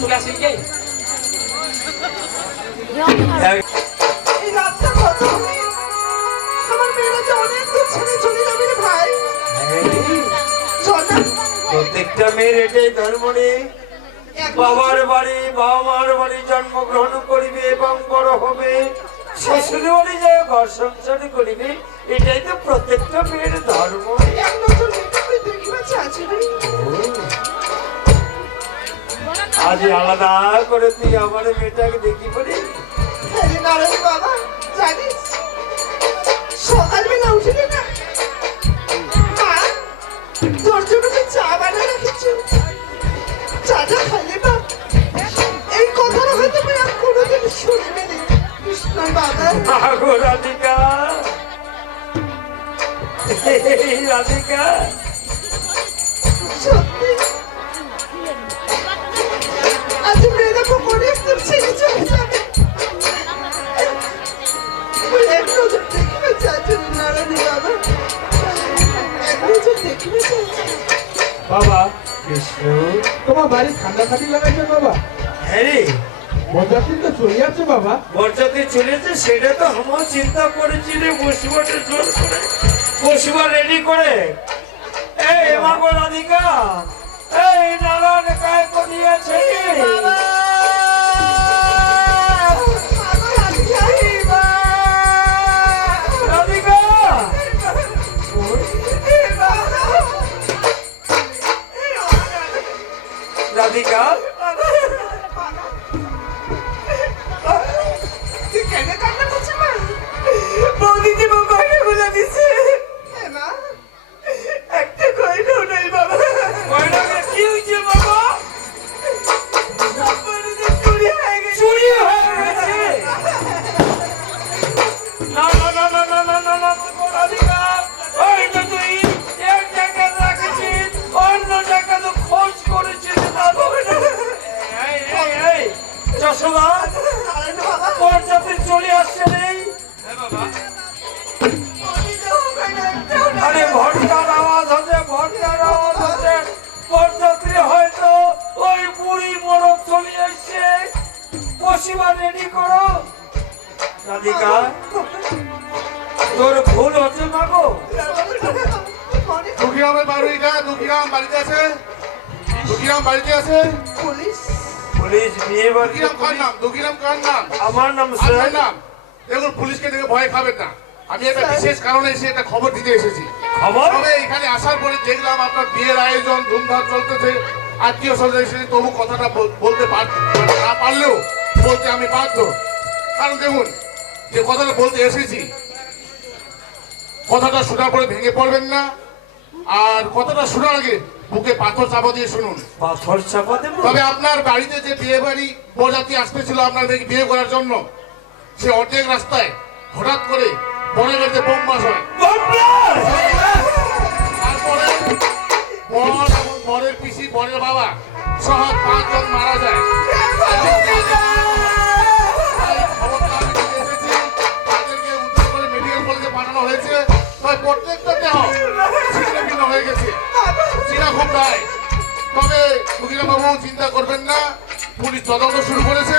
চলে আসে কে প্রত্যেকটা মেয়ের এটাই ধর্ম বাবার বাড়ি বাবা মার বাড়ি জন্মগ্রহণ করিবে এবং বড় হবে শ্বশুর বাড়ি ঘর সংসার করিবে এটাই তো প্রত্যেকটা মেয়ের ধর্ম আজ আলাদা করে তুই আমার মেয়েটাকে দেখি পড়ি আরে নারায়ণ বাবা জানিস সকালবেলা উঠে না তোর জন্য চা বানিয়ে রেখেছি। চাটা খাইলে বা এই কথাটা হয়তো আমি কোনোদিন কৃষ্ণ বাবা। রাধিকা। বাবা। কৃষ্ণ। তোমার বাড়ি ঠান্ডা খাটি লাগাইছে বাবা। হ্যাঁ রে। বরযাত্রী তো চলে যাচ্ছে বাবা। বরযাত্রী চলেছে সেটা তো আমার চিন্তা করেছি রে বসিবাটা জোর করে। বসিবা রেডি করে। এই মাগো রাধিকা। এই নারায়ণ কায় করিয়াছে। রাধিকা রাধিকা। তোর যাতে চলে আসছে নেই। আরে ভটকার আওয়াজ হচ্ছে ভটকার আওয়াজ হচ্ছে। বরযাত্রী হয়তো ওই বুড়ি মরদ চলে এসছে। পশিমা রেডি করো। রাধিকা তোর ভুল হচ্ছে মাগো দুঃখীরামের বাড়িটা দুঃখীরাম বাড়িতে আছে। দুঃখীরাম বাড়িতে আছে। পুলিশ। পুলিশ বিয়ে বাড়ি দুঃখীরাম কার নাম? দুঃখীরাম কার নাম? আমার নাম স্যার। নাম? দেখুন পুলিশকে দেখে ভয় খাবেন না। আমি একটা বিশেষ কারণে এসে একটা খবর দিতে এসেছি। খবর? তবে এখানে আসার পরে দেখলাম আপনার বিয়ের আয়োজন ধুমধাম চলতেছে। আত্মীয় স্বজন এসেছে তবু কথাটা বলতে পার না পারলেও বলতে আমি বাধ্য। কারণ দেখুন যে কথাটা বলতে এসেছি কথাটা শোনার পরে ভেঙে পড়বেন না। আর কথাটা শোনার আগে বুকে পাথর চাপা দিয়ে শুনুন। পাথর চাপা দেবো তবে আপনার বাড়িতে যে বিয়ে বাড়ি বরযাত্রী আসতেছিল আপনার মেয়েকে বিয়ে করার জন্য সে অর্ধেক রাস্তায় হঠাৎ করে বনের গাড়িতে বোম বাস হয়। তারপরে বর এবং বরের পিসি বরের বাবা সহ পাঁচজন মারা যায়। পাঠানো হয়েছে। প্রত্যেকটা দেহ হয়ে গেছে। চীনা খুব নাই। তবে সুধীরা বাবু চিন্তা করবেন না, পুলিশ তদন্ত শুরু করেছে।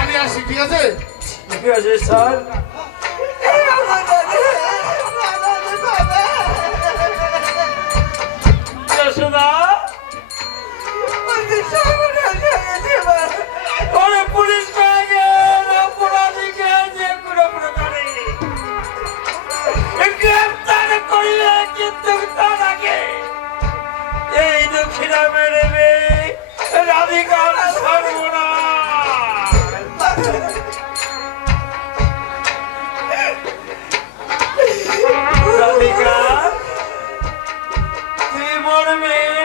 আমি আসি, ঠিক আছে? ঠিক আছে, স্যার। মরবে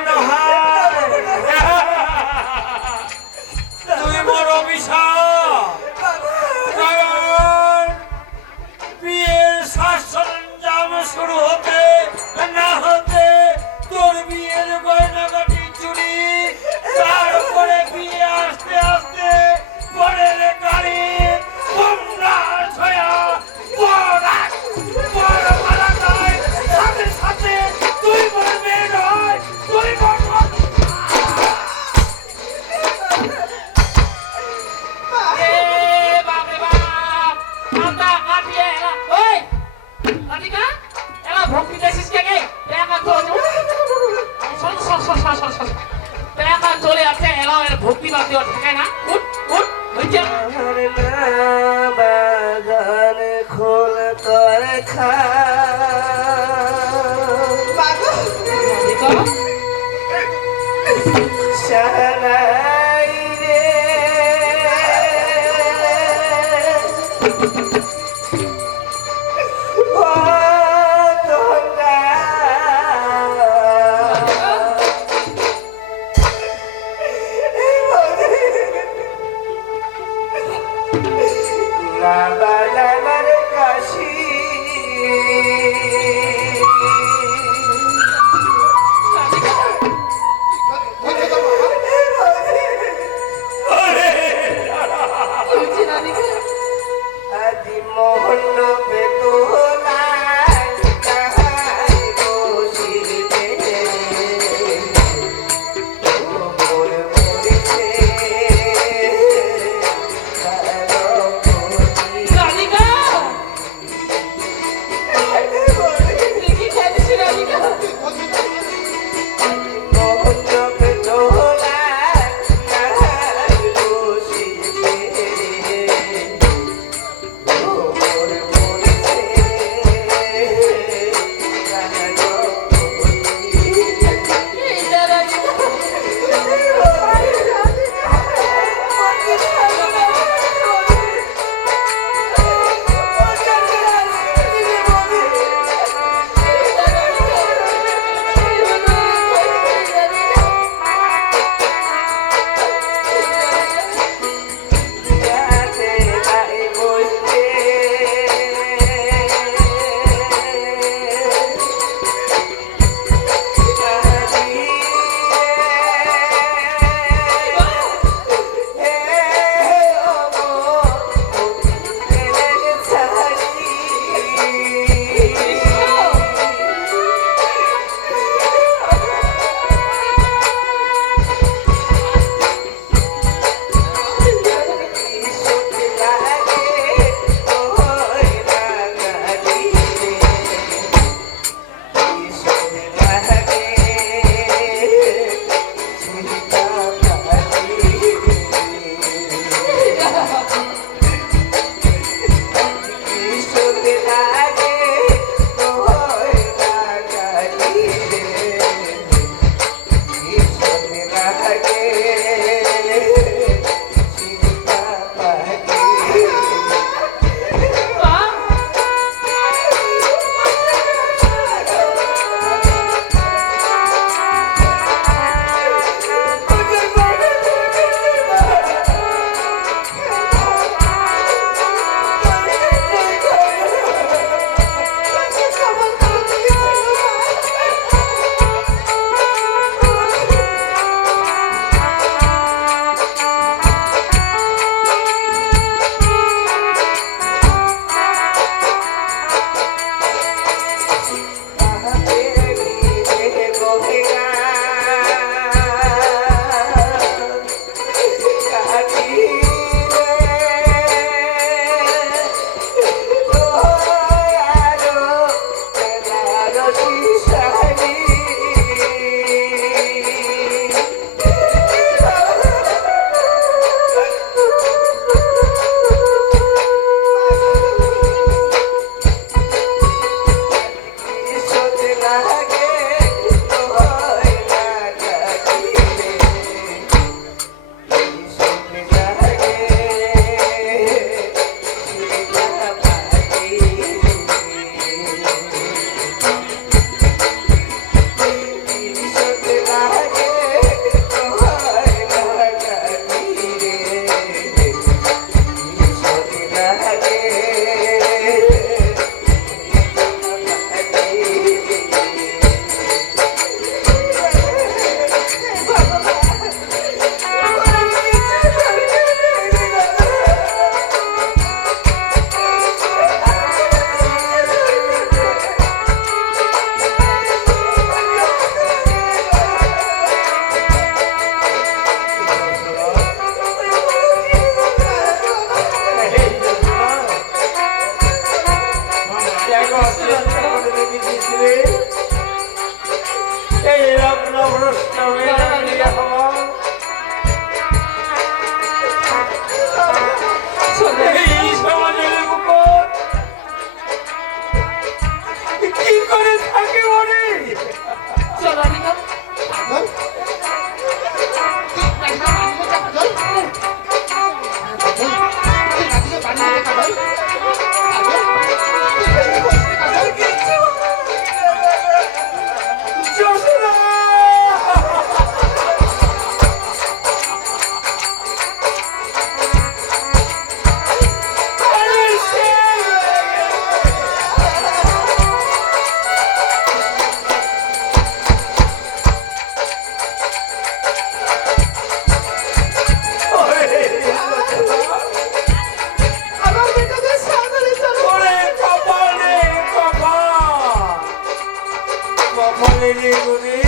জানে রে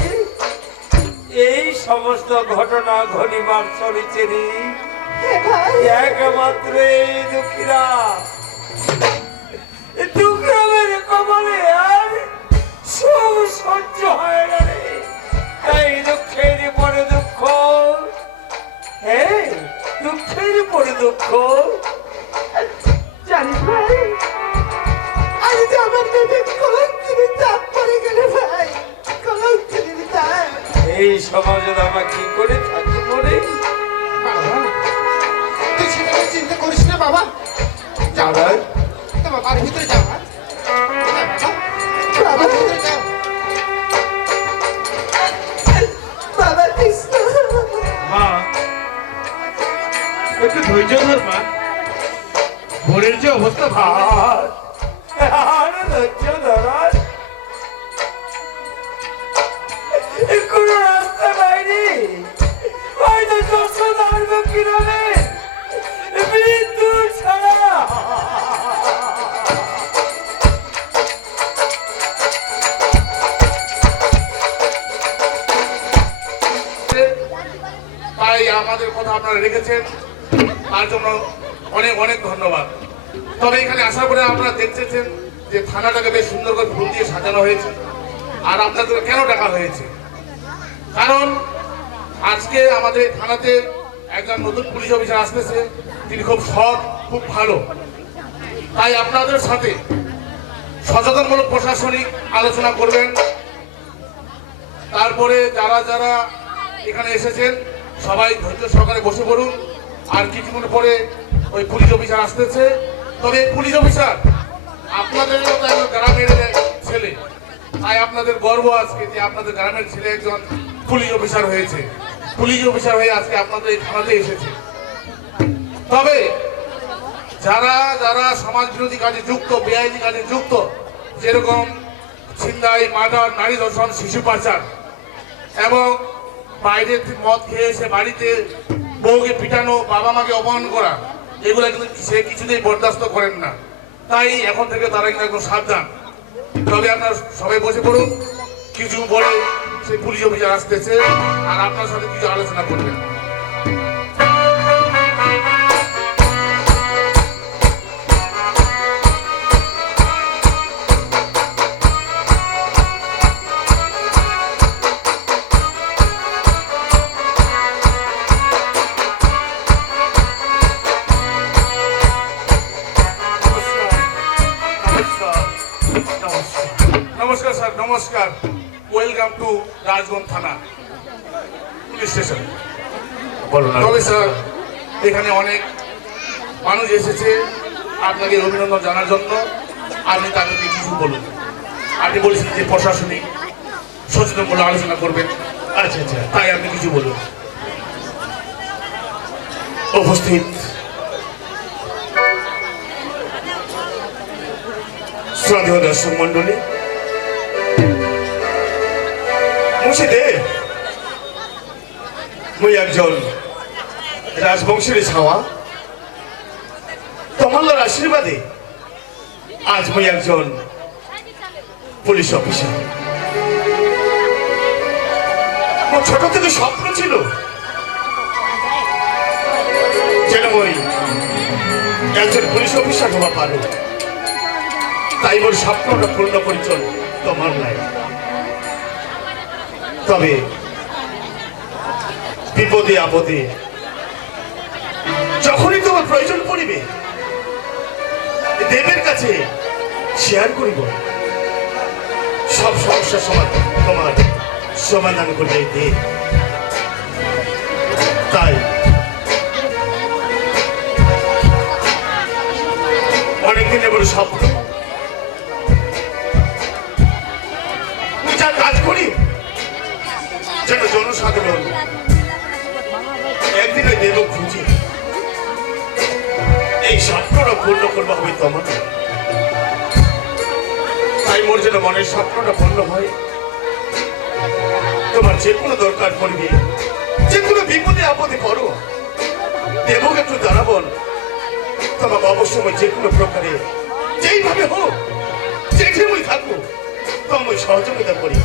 এই সমস্ত ঘটনা ঘনিবার চলেছে রে একমাত্র এই দুঃখীরা। দুঃখের কবলে আর সব সহ্য হয় না রে। তাই দুঃখের পরে দুঃখ। হ্যাঁ দুঃখের পরে দুঃখ। জানিস ভাই, আজ আমার পেটে কলঙ্কিনী চাপ পড়ে গেলে ভাই। এই সমাজের আমরা কি করে থাকি? আপনারা রেখেছেন। তার জন্য অনেক অনেক ধন্যবাদ। তবে এখানে আসার পরে আপনারা দেখতেছেন যে থানাটাকে বেশ সুন্দর করে ফুল দিয়ে সাজানো হয়েছে। আর আপনাদের কেন ডাকা হয়েছে? কারণ আজকে আমাদের থানাতে একজন নতুন পুলিশ অফিসার আসতেছে। তিনি খুব সৎ, খুব ভালো। তাই আপনাদের সাথে সচেতনমূলক প্রশাসনিক আলোচনা করবেন। তারপরে যারা যারা এখানে এসেছেন সবাই ধৈর্য সহকারে বসে পড়ুন। আর কিছুক্ষণ পরে ওই পুলিশ অফিসার আসতেছে। তবে পুলিশ অফিসার, আপনাদের গ্রামের ছেলে। তাই আপনাদের গর্ব আজকে যে আপনাদের গ্রামের ছেলে একজন পুলিশ অফিসার হয়েছে। পুলিশ অফিসার হয়ে আজকে আপনাদের এই থানাতে এসেছে। তবে যারা যারা সমাজ বিরোধী কাজে যুক্ত, বেআইনি কাজে যুক্ত, যেরকম ছিনতাই, মার্ডার, নারী ধর্ষণ, শিশু পাচার, এবং বাইরে মদ খেয়ে সে বাড়িতে বউকে পিটানো, বাবা মাকে অপমান করা, এগুলো কিন্তু সে কিছুতেই বরদাস্ত করেন না। তাই এখন থেকে তারা কিন্তু একদম সাবধান। তবে আপনার সবাই বসে পড়ুন। কিছু বলে সেই পুলিশ অফিসার আসতেছে, আর আপনার সাথে কিছু আলোচনা করবেন। নমস্কার। ওয়েলকাম টু রাজগঞ্জ থানা পুলিশ স্টেশন বলো তবে স্যার এখানে অনেক মানুষ এসেছে আপনাকে অভিনন্দন জানার জন্য। আপনি তাদেরকে কিছু বলুন। আপনি বলেছেন যে প্রশাসনিক সচেতন সচেতনমূলক আলোচনা করবেন। আচ্ছা আচ্ছা। তাই আপনি কিছু বলুন। উপস্থিত। শ্রদ্ধেয় দর্শক মন্ডলী মুর্শিদে মুই একজন রাজবংশের ছাওয়া। তোমার আশীর্বাদে আজ মুই একজন পুলিশ অফিসার। ছোট থেকে স্বপ্ন ছিল যেন ওই একজন পুলিশ অফিসার হওয়া পারো। তাই মোর স্বপ্নটা পূর্ণ করেছিল তোমার তবে বিপদে আপদে, যখনই তোমার প্রয়োজন পড়িবে, দেবের কাছে শেয়ার করিব। সব সমস্যার সমাধান তোমার সমাধান এই দেব তাই অনেকদিন বড় স্বপ্ন পূর্ণ করব হবে তোমার তাই মোর যেন মনের স্বপ্নটা পূর্ণ হয়। তোমার যে কোনো দরকার পড়বে, যে কোনো বিপদে আপদে করো দেবকে একটু দাঁড়াবন তোমাকে অবশ্যই যে কোনো প্রকারে, যেইভাবে হোক যেখানে থাকব তোমায় সহযোগিতা করি।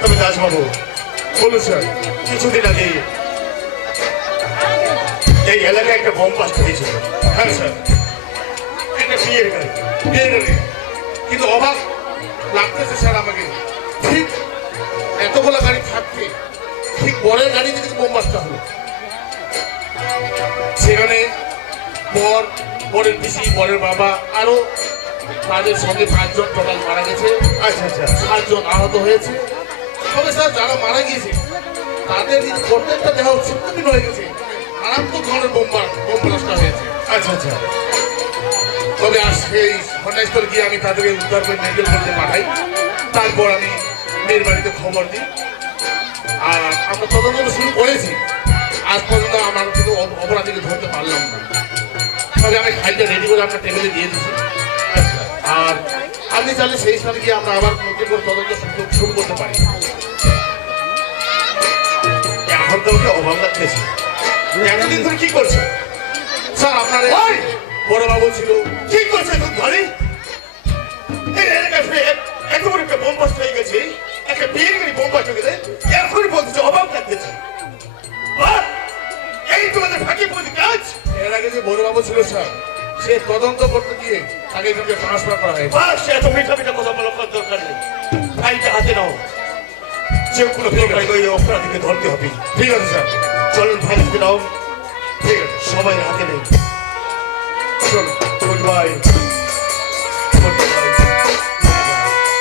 তবে দাসবাবু, বলুন স্যার, কিছুদিন আগে এই এলাকায় একটা বোম বাস্ট হয়েছিল হ্যাঁ স্যার। একটা বিয়ের গাড়ি। বিয়ে করে। কিন্তু অবাক লাগতেছে স্যার আমাকে। ঠিক এতগুলো গাড়ি থাকতে ঠিক বরের গাড়িতে কিন্তু বোমবাসটা হলো সেখানে বর বরের পিসি বরের বাবা আরও তাদের সঙ্গে পাঁচজন টোটাল মারা গেছে। আচ্ছা আচ্ছা। সাতজন আহত হয়েছে। তবে স্যার যারা মারা গিয়েছে তাদের কিন্তু প্রত্যেকটা দেহ ছিন্ন হয়ে গেছে। মারাত্মক ধরনের বোম্বা বোম ব্লাস্টটা হয়েছে। আচ্ছা আচ্ছা। তবে আর সেই ঘটনাস্থলে গিয়ে আমি তাদেরকে উদ্ধার করে মেডিকেল করতে পাঠাই। তারপর আমি মেয়ের বাড়িতে খবর দিই। আর আমরা তদন্ত শুরু করেছি। আজ পর্যন্ত আমার কিন্তু অপ- অপরাধীকে ধরতে পারলাম না। তবে আমি ফাইলটা রেডি করে আপনার টেবিলে দিয়ে দিচ্ছি আর আপনি চাইলে সেই স্থানে গিয়ে আমরা আবার নতুন করে তদন্ত শুরু- শুরু করতে পারি। এখন তো ওকে অভাব লাগতেছে। এতদিন ধরে কি করছ? স্যার আপনার! বড় বাবু ছিল। কি করছ এখন ঘরে? এই এলাকায় ফের একটা বোম বাস্ট হয়ে গেছে। একটা বিয়ের গাড়ি বোম হয়ে গেছে। এখন বলতেছে অভাব বাহ! এই তোমাদের ফাঁকি পড়ে কাজ? এর আগে যে বড় বাবু ছিল স্যার সে তদন্ত করতে গিয়ে তাকে এখানে ট্রান্সফার করা হয়েছে। বাস এত মিঠা মিঠা কথা কোনো দরকার নেই। ফাইলটা হাতে নাও। যে কোনো অপরাধীকে ধরতে হবে। ঠিক আছে স্যার। চলুন ফাইল হাতে নাও? ঠিক আছে সবাই হাতে নেই। চলুন বাই